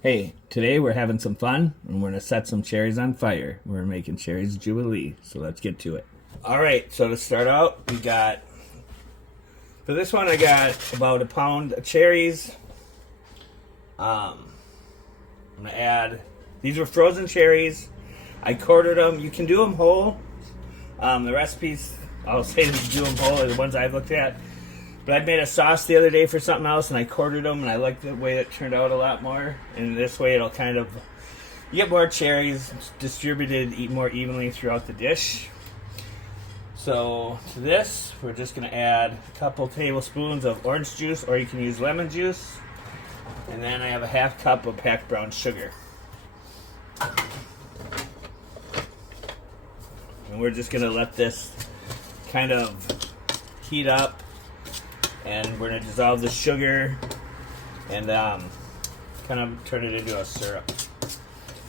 Hey, today we're having some fun and we're going to set some cherries on fire. We're making Cherries Jubilee, so let's get to it. Alright, so to start out, for this one I got about a pound of cherries. I'm going to add, these were frozen cherries. I quartered them. You can do them whole. The recipes, I'll say to do them whole are the ones I've looked at. But I made a sauce the other day for something else, and I quartered them, and I like the way it turned out a lot more. And this way, it'll kind of, you get more cherries distributed more evenly throughout the dish. So to this, we're just going to add a couple tablespoons of orange juice, or you can use lemon juice. And then I have a half cup of packed brown sugar. And we're just going to let this kind of heat up. And we're going to dissolve the sugar and kind of turn it into a syrup.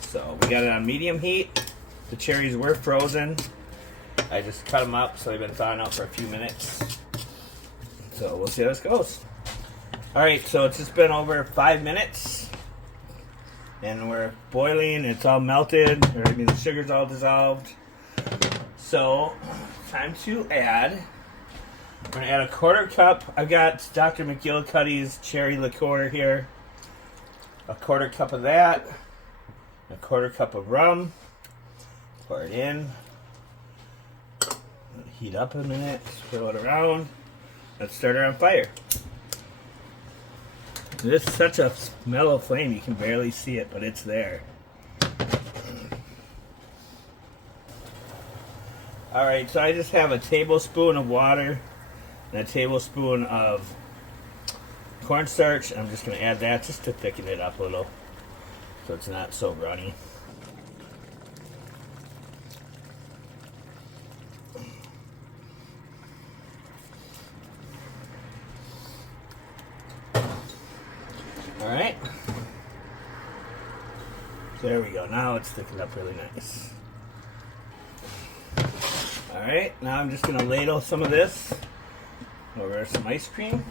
So we got it on medium heat. The cherries were frozen. I just cut them up so they've been thawing out for a few minutes. So we'll see how this goes. Alright, so it's just been over 5 minutes. And we're boiling. It's all melted. The sugar's all dissolved. So, time to add... We're going to add a quarter cup. I've got Dr. McGillicuddy's cherry liqueur here. A quarter cup of that. A quarter cup of rum. Pour it in. Heat up a minute. Swirl it around. Let's start her on fire. This is such a mellow flame, you can barely see it, but it's there. Alright, so I just have a tablespoon of water and a tablespoon of cornstarch. I'm just going to add that just to thicken it up a little so it's not so runny. Alright. There we go. Now it's thickened up really nice. Alright, now I'm just going to ladle some of this over some ice cream.